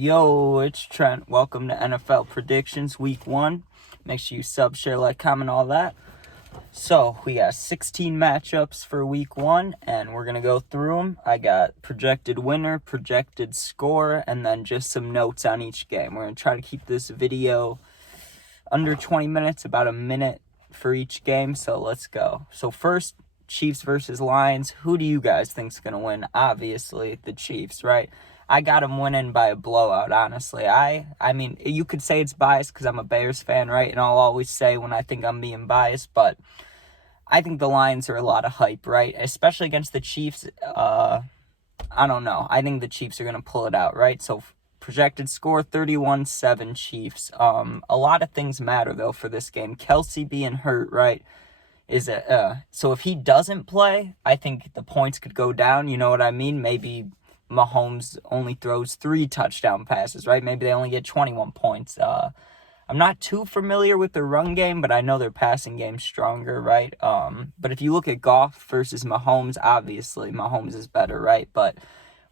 Yo, it's Trent. Welcome to NFL Predictions Week 1. Make sure you sub, share, like, comment, all that. So, we got 16 matchups for Week 1, and we're going to go through them. I got projected winner, projected score, and then just some notes on each game. We're going to try to keep this video under 20 minutes, about a minute for each game, so let's go. So, first, Chiefs versus Lions. Who do you guys think is going to win? Obviously, the Chiefs, right? I got them winning by a blowout, honestly. I mean, you could say it's biased because I'm a Bears fan, right? And I'll always say when I think I'm being biased, but I think the Lions are a lot of hype, right? Especially against the Chiefs. I don't know. I think the Chiefs are going to pull it out, right? So projected score 31-7 Chiefs. A lot of things matter, though, for this game. Kelsey being hurt, right? So if he doesn't play, I think the points could go down. You know what I mean? Maybe Mahomes only throws 3 touchdown passes, right? Maybe they only get 21 points. I'm not too familiar with their run game, but I know their passing game's stronger, right? But if you look at Goff versus Mahomes, obviously Mahomes is better, right? But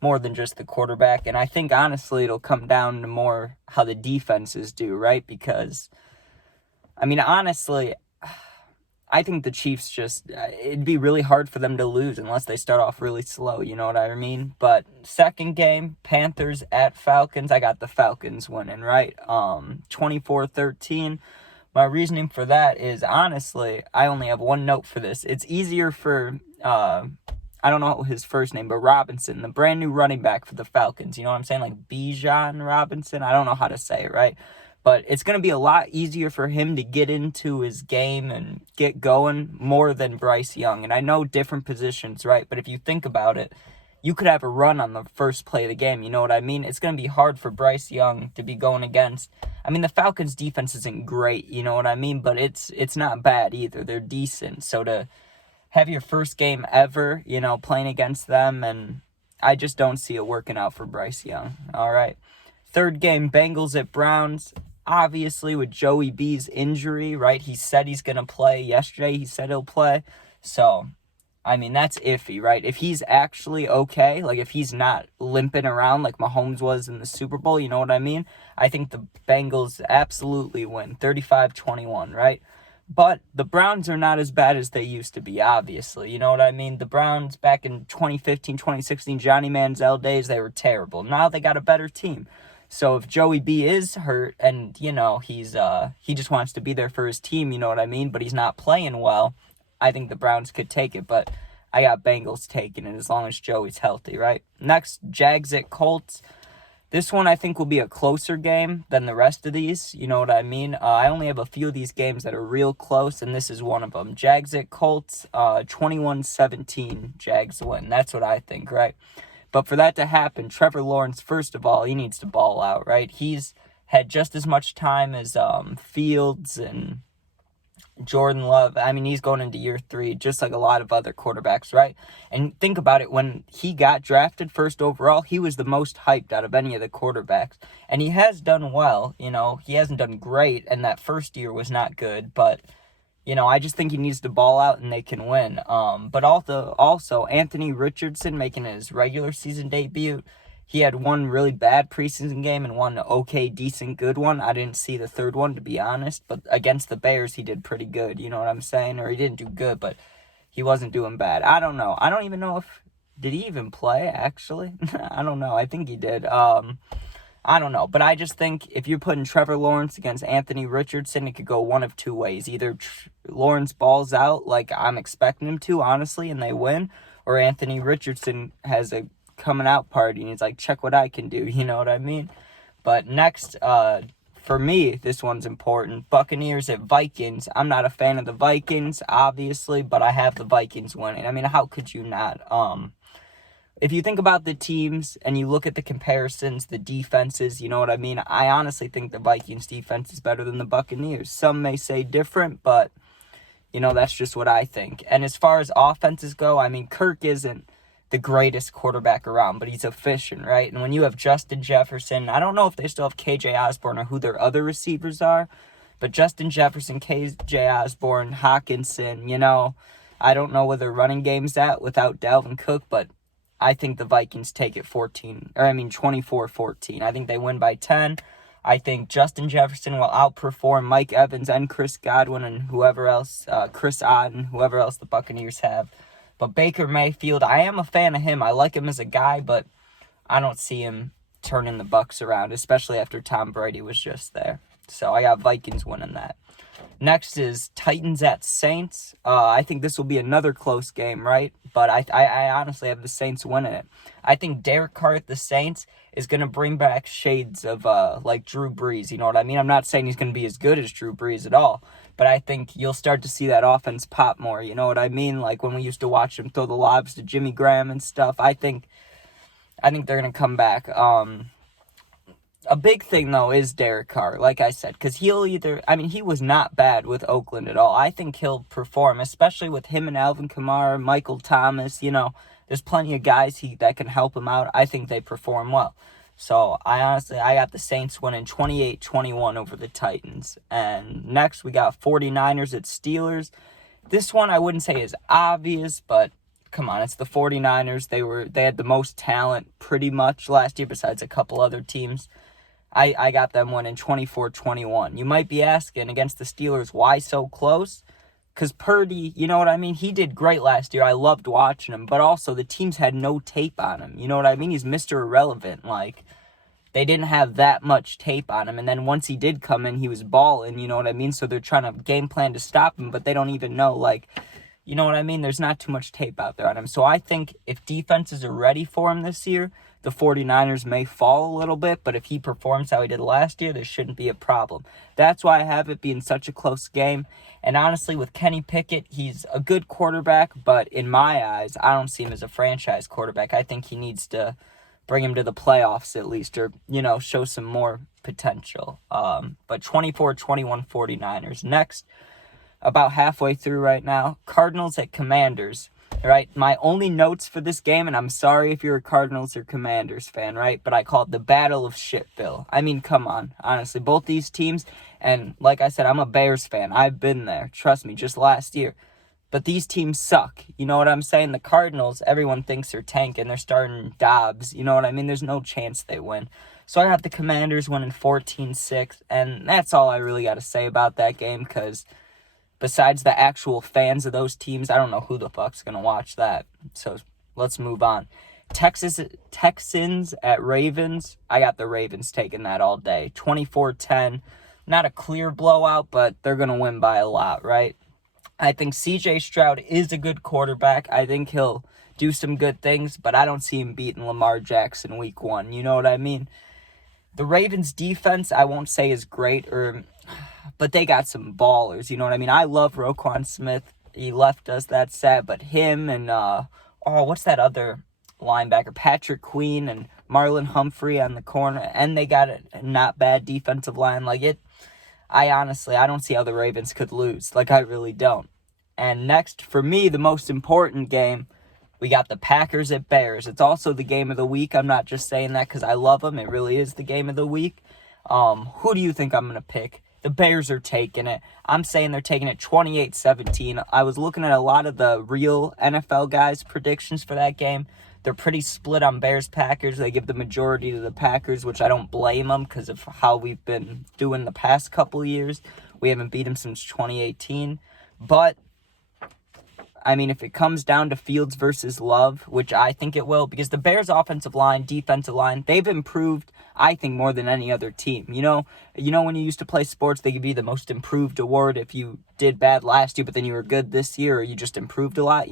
more than just the quarterback. And I think, honestly, it'll come down to more how the defenses do, right? Because, I mean, honestly, I think the Chiefs it'd be really hard for them to lose unless they start off really slow, you know what I mean? But second game, Panthers at Falcons. I got the Falcons winning, right? 24-13. My reasoning for that is, honestly, I only have one note for this. It's easier for, I don't know his first name, but Robinson, the brand new running back for the Falcons. You know what I'm saying? Like Bijan Robinson. I don't know how to say it, right? But it's going to be a lot easier for him to get into his game and get going more than Bryce Young. And I know different positions, right? But if you think about it, you could have a run on the first play of the game. You know what I mean? It's going to be hard for Bryce Young to be going against. I mean, the Falcons' defense isn't great, you know what I mean? But it's not bad either. They're decent. So to have your first game ever, you know, playing against them, and I just don't see it working out for Bryce Young. All right. Third game, Bengals at Browns. Obviously, with Joey B's injury, right? He said he's going to play. Yesterday, he said he'll play. So, I mean, that's iffy, right? If he's actually okay, like if he's not limping around like Mahomes was in the Super Bowl, you know what I mean? I think the Bengals absolutely win, 35-21, right? But the Browns are not as bad as they used to be, obviously. You know what I mean? The Browns back in 2015, 2016, Johnny Manziel days, they were terrible. Now they got a better team. So if Joey B is hurt and, you know, he just wants to be there for his team, you know what I mean, but he's not playing well, I think the Browns could take it. But I got Bengals taking it as long as Joey's healthy, right? Next, Jags at Colts. This one I think will be a closer game than the rest of these, you know what I mean? I only have a few of these games that are real close, and this is one of them. Jags at Colts, 21-17, Jags win. That's what I think, right? But for that to happen, Trevor Lawrence, first of all, he needs to ball out, right? He's had just as much time as Fields and Jordan Love. I mean, he's going into year 3, just like a lot of other quarterbacks, right? And think about it, when he got drafted first overall, he was the most hyped out of any of the quarterbacks. And he has done well, you know. He hasn't done great, and that first year was not good, but you know, I just think he needs to ball out and they can win. But also Anthony Richardson making his regular season debut. He had one really bad preseason game and one okay, decent, good one. I didn't see the third one, to be honest. But against the Bears, he did pretty good. You know what I'm saying? Or he didn't do good, but he wasn't doing bad. I don't know. I don't even know if... Did he even play, actually? I don't know. I think he did. I don't know, but I just think if you're putting Trevor Lawrence against Anthony Richardson, it could go one of two ways. Either Lawrence balls out like I'm expecting him to, honestly, and they win, or Anthony Richardson has a coming out party and he's like, check what I can do, you know what I mean? But next, for me, this one's important. Buccaneers at Vikings. I'm not a fan of the Vikings, obviously, but I have the Vikings winning. I mean, how could you not? If you think about the teams and you look at the comparisons, the defenses, you know what I mean? I honestly think the Vikings defense is better than the Buccaneers. Some may say different, but, you know, that's just what I think. And as far as offenses go, I mean, Kirk isn't the greatest quarterback around, but he's efficient, right? And when you have Justin Jefferson, I don't know if they still have KJ Osborne or who their other receivers are, but Justin Jefferson, KJ Osborne, Hawkinson, you know, I don't know where their running game's at without Dalvin Cook, but I think the Vikings take it 24-14. I think they win by 10. I think Justin Jefferson will outperform Mike Evans and Chris Godwin and whoever else, Chris Otten, whoever else the Buccaneers have. But Baker Mayfield, I am a fan of him. I like him as a guy, but I don't see him turning the Bucs around, especially after Tom Brady was just there. So I got Vikings winning that. Next is Titans at Saints. I think this will be another close game, right? But I honestly have the Saints winning it. I think Derek Carr at the Saints is going to bring back shades of like Drew Brees. You know what I mean? I'm not saying he's going to be as good as Drew Brees at all, but I think you'll start to see that offense pop more. You know what I mean? Like when we used to watch him throw the lobs to Jimmy Graham and stuff. I think they're going to come back. A big thing, though, is Derek Carr, like I said, because he was not bad with Oakland at all. I think he'll perform, especially with him and Alvin Kamara, Michael Thomas, there's plenty of guys that can help him out. I think they perform well. So, I got the Saints winning 28-21 over the Titans. And next, we got 49ers at Steelers. This one I wouldn't say is obvious, but come on, it's the 49ers. They had the most talent pretty much last year besides a couple other teams. I got them winning 24-21. You might be asking against the Steelers, why so close? Because Purdy, you know what I mean? He did great last year. I loved watching him. But also, the teams had no tape on him. You know what I mean? He's Mr. Irrelevant. Like, they didn't have that much tape on him. And then once he did come in, he was balling. You know what I mean? So they're trying to game plan to stop him. But they don't even know, like, you know what I mean? There's not too much tape out there on him. So I think if defenses are ready for him this year, the 49ers may fall a little bit, but if he performs how he did last year, there shouldn't be a problem. That's why I have it being such a close game. And honestly, with Kenny Pickett, he's a good quarterback, but in my eyes, I don't see him as a franchise quarterback. I think he needs to bring him to the playoffs at least, or, show some more potential. But 24-21 49ers. Next, about halfway through right now, Cardinals at Commanders. Right, my only notes for this game, and I'm sorry if you're a Cardinals or Commanders fan, right, but I call it the Battle of Shitville. I mean, come on, honestly, both these teams, and like I said, I'm a Bears fan. I've been there, trust me, just last year. But these teams suck, you know what I'm saying? The Cardinals, everyone thinks they're tanking, they're starting Dobbs, you know what I mean? There's no chance they win. So I got the Commanders winning 14-6, and that's all I really got to say about that game, because besides the actual fans of those teams, I don't know who the fuck's going to watch that. So let's move on. Texans at Ravens. I got the Ravens taking that all day. 24-10. Not a clear blowout, but they're going to win by a lot, right? I think CJ Stroud is a good quarterback. I think he'll do some good things, but I don't see him beating Lamar Jackson week 1. You know what I mean? The Ravens defense, I won't say is great, but they got some ballers, you know what I mean? I love Roquan Smith. He left us, that's sad, but him and, what's that other linebacker? Patrick Queen and Marlon Humphrey on the corner, and they got a not bad defensive line. I don't see how the Ravens could lose. I really don't. And next, for me, the most important game, we got the Packers at Bears. It's also the game of the week. I'm not just saying that because I love them. It really is the game of the week. Who do you think I'm going to pick? The Bears are taking it. I'm saying they're taking it 28-17. I was looking at a lot of the real NFL guys' predictions for that game. They're pretty split on Bears-Packers. They give the majority to the Packers, which I don't blame them because of how we've been doing the past couple of years. We haven't beat them since 2018. But if it comes down to Fields versus Love, which I think it will, because the Bears' offensive line, defensive line, they've improved, I think, more than any other team. You know when you used to play sports, they give you the most improved award if you did bad last year, but then you were good this year, or you just improved a lot,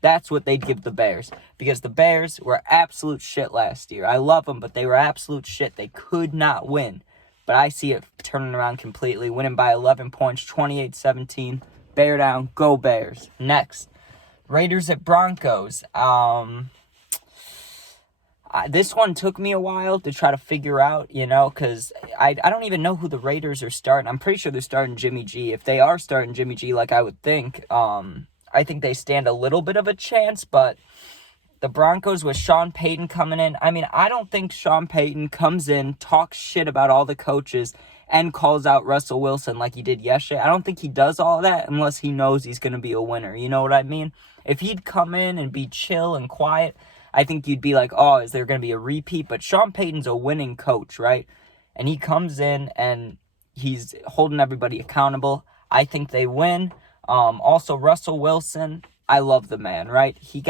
That's what they'd give the Bears, because the Bears were absolute shit last year. I love them, but they were absolute shit. They could not win. But I see it turning around completely, winning by 11 points, 28-17. Bear down, go Bears. Next, Raiders at Broncos. This one took me a while to try to figure out, because I don't even know who the Raiders are starting. I'm pretty sure they're starting Jimmy G. If they are starting Jimmy G like I would think, I think they stand a little bit of a chance, but the Broncos with Sean Payton coming in, I don't think Sean Payton comes in, talks shit about all the coaches, and calls out Russell Wilson like he did yesterday. I don't think he does all that unless he knows he's going to be a winner. You know what I mean? If he'd come in and be chill and quiet, I think you'd be like, oh, is there going to be a repeat? But Sean Payton's a winning coach, right? And he comes in and he's holding everybody accountable. I think they win. Also, Russell Wilson, I love the man, right? He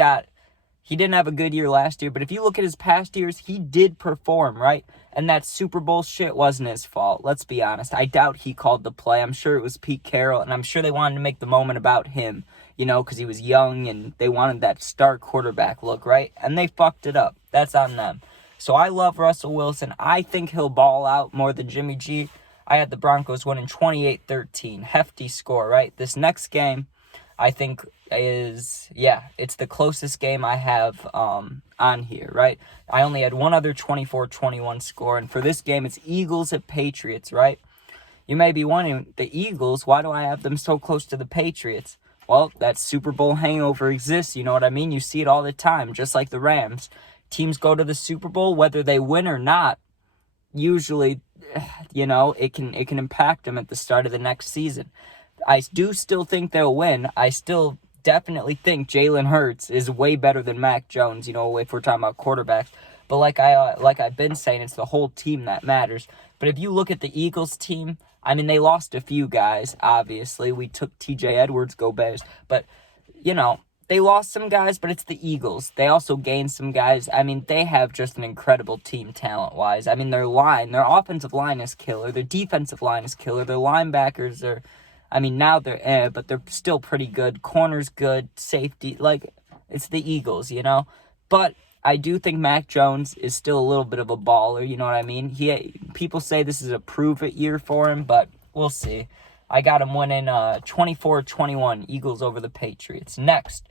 didn't have a good year last year, but if you look at his past years, he did perform, right? And that Super Bowl shit wasn't his fault. Let's be honest. I doubt he called the play. I'm sure it was Pete Carroll, and I'm sure they wanted to make the moment about him, because he was young, and they wanted that star quarterback look, right? And they fucked it up. That's on them. So I love Russell Wilson. I think he'll ball out more than Jimmy G. I had the Broncos winning 28-13. Hefty score, right? This next game, I think it's the closest game I have on here, right? I only had one other 24-21 score, and for this game, it's Eagles at Patriots, right? You may be wondering, the Eagles, why do I have them so close to the Patriots? Well, that Super Bowl hangover exists, you know what I mean? You see it all the time, just like the Rams. Teams go to the Super Bowl, whether they win or not, usually, it can impact them at the start of the next season. I do still think they'll win. I still definitely think Jalen Hurts is way better than Mac Jones, if we're talking about quarterbacks. But like I've been saying, it's the whole team that matters. But if you look at the Eagles team, I mean, they lost a few guys, obviously. We took TJ Edwards, go Bears. But, they lost some guys, but it's the Eagles. They also gained some guys. I mean, they have just an incredible team talent-wise. I mean, their offensive line is killer. Their defensive line is killer. Their linebackers are... now they're but they're still pretty good. Corner's good. Safety, it's the Eagles, But I do think Mac Jones is still a little bit of a baller, you know what I mean? People say this is a prove-it year for him, but we'll see. I got him winning 24-21, Eagles over the Patriots. Next,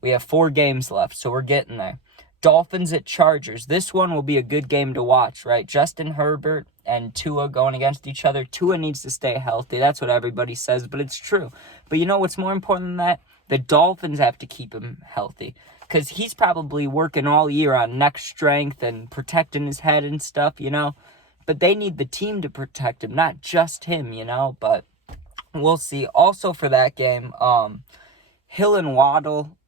we have 4 games left, so we're getting there. Dolphins at Chargers. This one will be a good game to watch, right? Justin Herbert and Tua going against each other. Tua needs to stay healthy. That's what everybody says, but it's true. But you know what's more important than that? The Dolphins have to keep him healthy because he's probably working all year on neck strength and protecting his head and stuff, But they need the team to protect him, not just him, But we'll see. Also for that game, Hill and Waddle,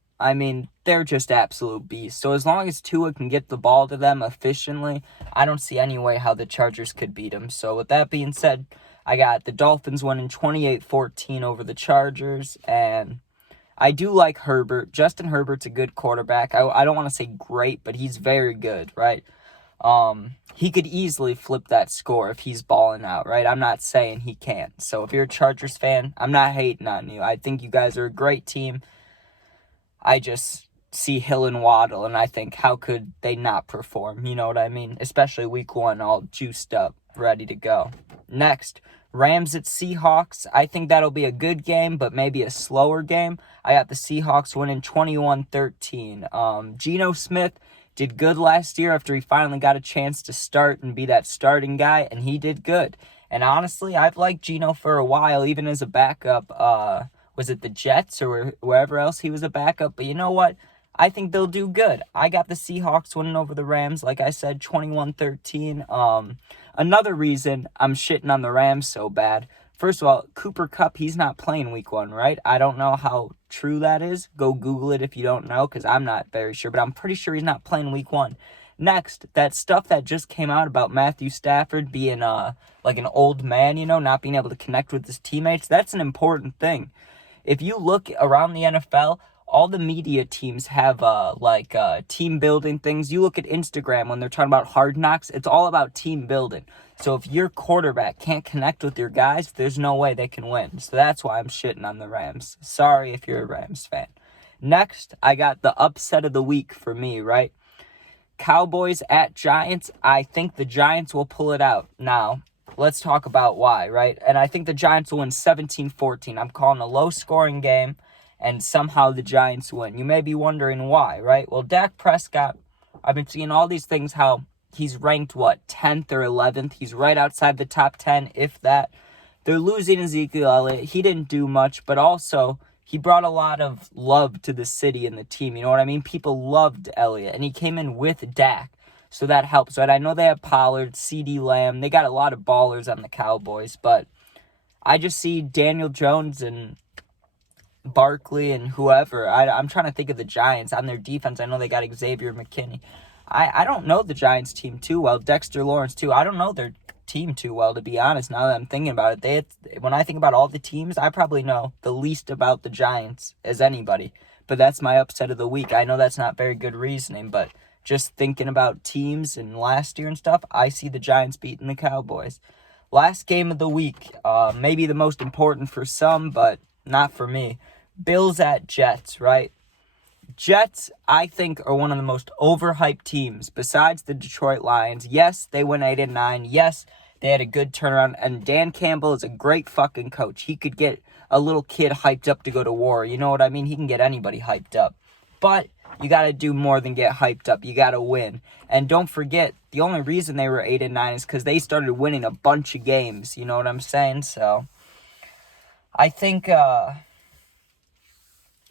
they're just absolute beasts. So as long as Tua can get the ball to them efficiently, I don't see any way how the Chargers could beat them. So with that being said, I got the Dolphins winning 28-14 over the Chargers. And I do like Herbert. Justin Herbert's a good quarterback. I don't want to say great, but he's very good, right? He could easily flip that score if he's balling out, right? I'm not saying he can't. So if you're a Chargers fan, I'm not hating on you. I think you guys are a great team. I just see Hill and Waddle, and I think, how could they not perform? You know what I mean? Especially week 1, all juiced up, ready to go. Next, Rams at Seahawks. I think that'll be a good game, but maybe a slower game. I got the Seahawks winning 21-13. Geno Smith did good last year after he finally got a chance to start and be that starting guy, and he did good. And honestly, I've liked Geno for a while, even as a backup. Was it the Jets or wherever else he was a backup? But you know what? I think they'll do good. I got the Seahawks winning over the Rams, like I said, 21-13. Another reason I'm shitting on the Rams so bad, first of all, Cooper Kupp, he's not playing week 1, right? I don't know how true that is. Go Google it if you don't know, because I'm not very sure, but I'm pretty sure he's not playing week 1. Next, that stuff that just came out about Matthew Stafford being like an old man, not being able to connect with his teammates, that's an important thing. If you look around the NFL, all the media teams have team building things. You look at Instagram when they're talking about Hard Knocks, it's all about team building. So if your quarterback can't connect with your guys, there's no way they can win. So that's why I'm shitting on the Rams. Sorry if you're a Rams fan. Next, I got the upset of the week for me, right? Cowboys at Giants. I think the Giants will pull it out. Now, let's talk about why, right? And I think the Giants will win 17-14. I'm calling a low-scoring game, and somehow the Giants win. You may be wondering why, right? Well, Dak Prescott, I've been seeing all these things, how he's ranked, 10th or 11th? He's right outside the top 10, if that. They're losing Ezekiel Elliott. He didn't do much, but also he brought a lot of love to the city and the team. You know what I mean? People loved Elliott, and he came in with Dak. So that helps, right? I know they have Pollard, CeeDee Lamb. They got a lot of ballers on the Cowboys, but I just see Daniel Jones and Barkley and whoever. I'm trying to think of the Giants. On their defense, I know they got Xavier McKinney. I don't know the Giants team too well. Dexter Lawrence too. I don't know their team too well, to be honest, now that I'm thinking about it. When I think about all the teams, I probably know the least about the Giants as anybody. But that's my upset of the week. I know that's not very good reasoning, but just thinking about teams and last year and stuff, I see the Giants beating the Cowboys. Last game of the week, maybe the most important for some, but not for me. Bills at Jets, right? Jets, I think, are one of the most overhyped teams besides the Detroit Lions. Yes, they went 8-9. Yes, they had a good turnaround. And Dan Campbell is a great fucking coach. He could get a little kid hyped up to go to war. You know what I mean? He can get anybody hyped up. But you got to do more than get hyped up. You got to win. And don't forget, the only reason they were 8-9 is because they started winning a bunch of games. You know what I'm saying? So, I think, I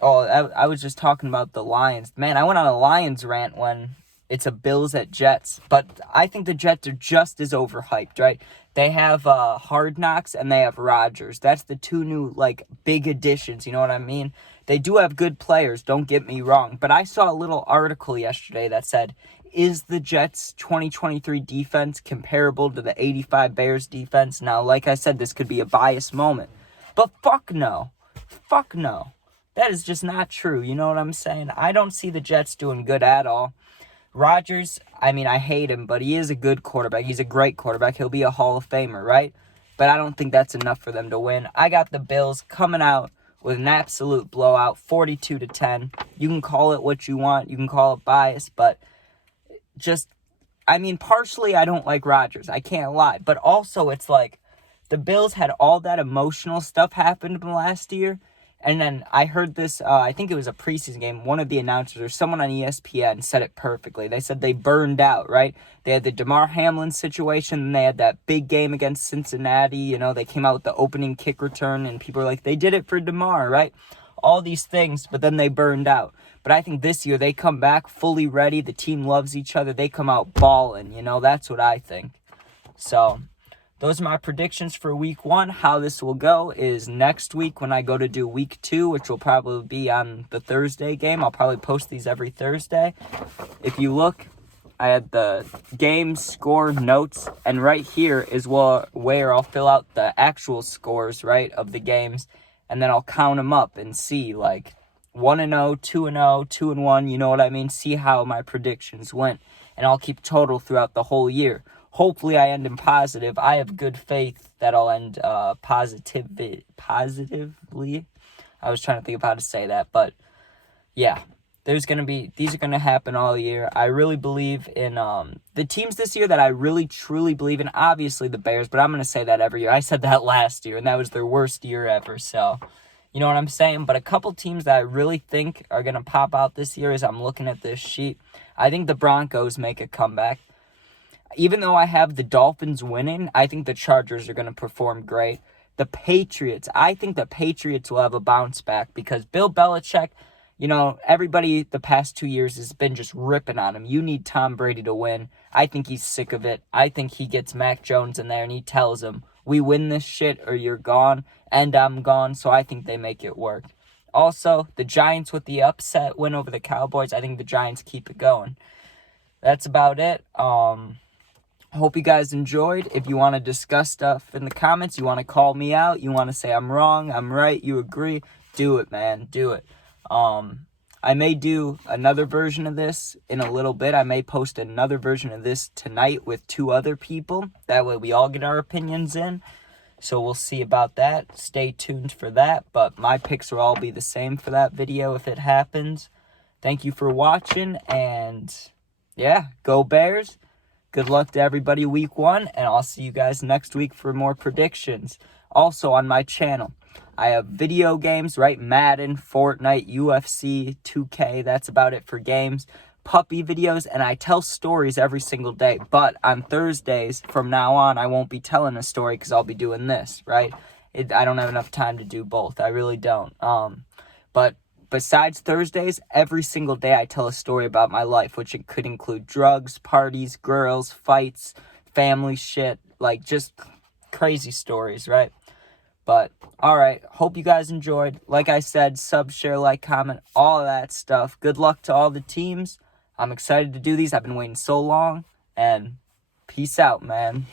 was just talking about the Lions. Man, I went on a Lions rant when it's a Bills at Jets. But I think the Jets are just as overhyped, right? They have Hard Knocks and they have Rodgers. That's the two new, big additions, you know what I mean? They do have good players, don't get me wrong. But I saw a little article yesterday that said, is the Jets' 2023 defense comparable to the 85 Bears defense? Now, like I said, this could be a biased moment. But fuck no. Fuck no. That is just not true, you know what I'm saying? I don't see the Jets doing good at all. Rodgers, I hate him, but he is a good quarterback. He's a great quarterback. He'll be a Hall of Famer, right? But I don't think that's enough for them to win. I got the Bills coming out with an absolute blowout, 42-10. You can call it what you want. You can call it bias, but partially I don't like Rodgers. I can't lie. But also it's like the Bills had all that emotional stuff happen to them last year. And then I heard this, I think it was a preseason game, one of the announcers or someone on ESPN said it perfectly. They said they burned out, right? They had the DeMar Hamlin situation, and they had that big game against Cincinnati. You know, they came out with the opening kick return, and people were like, they did it for DeMar, right? All these things, but then they burned out. But I think this year they come back fully ready. The team loves each other. They come out balling, that's what I think. So those are my predictions for week 1. How this will go is next week when I go to do week 2, which will probably be on the Thursday game. I'll probably post these every Thursday. If you look, I had the game score notes, and right here is where I'll fill out the actual scores, right, of the games, and then I'll count them up and see, 1-0, 2-0, 2-1, you know what I mean? See how my predictions went, and I'll keep total throughout the whole year. Hopefully I end in positive. I have good faith that I'll end positively. I was trying to think of how to say that, but yeah, these are going to happen all year. I really believe in the teams this year that I really truly believe in. Obviously the Bears, but I'm going to say that every year. I said that last year, and that was their worst year ever, so you know what I'm saying? But a couple teams that I really think are going to pop out this year as I'm looking at this sheet, I think the Broncos make a comeback. Even though I have the Dolphins winning, I think the Chargers are going to perform great. The Patriots, I think the Patriots will have a bounce back because Bill Belichick, everybody the past 2 years has been just ripping on him. You need Tom Brady to win. I think he's sick of it. I think he gets Mac Jones in there and he tells him, we win this shit or you're gone and I'm gone. So I think they make it work. Also, the Giants with the upset win over the Cowboys, I think the Giants keep it going. That's about it. Hope you guys enjoyed. If you want to discuss stuff in the comments, you want to call me out, you want to say I'm wrong, I'm right, you agree, do it, man. Do it. I may do another version of this in a little bit. I may post another version of this tonight with 2 other people. That way we all get our opinions in. So we'll see about that. Stay tuned for that. But my picks will all be the same for that video if it happens. Thank you for watching. And yeah, go Bears. Good luck to everybody week 1, and I'll see you guys next week for more predictions. Also on my channel, I have video games, right? Madden, Fortnite, UFC, 2K. That's about it for games. Puppy videos, and I tell stories every single day. But on Thursdays, from now on, I won't be telling a story because I'll be doing this, right? I don't have enough time to do both. I really don't. But besides Thursdays, every single day I tell a story about my life, which it could include drugs, parties, girls, fights, family shit, just crazy stories, right? But, all right. Hope you guys enjoyed. Like I said, sub, share, like, comment, all of that stuff. Good luck to all the teams. I'm excited to do these. I've been waiting so long. And peace out, man.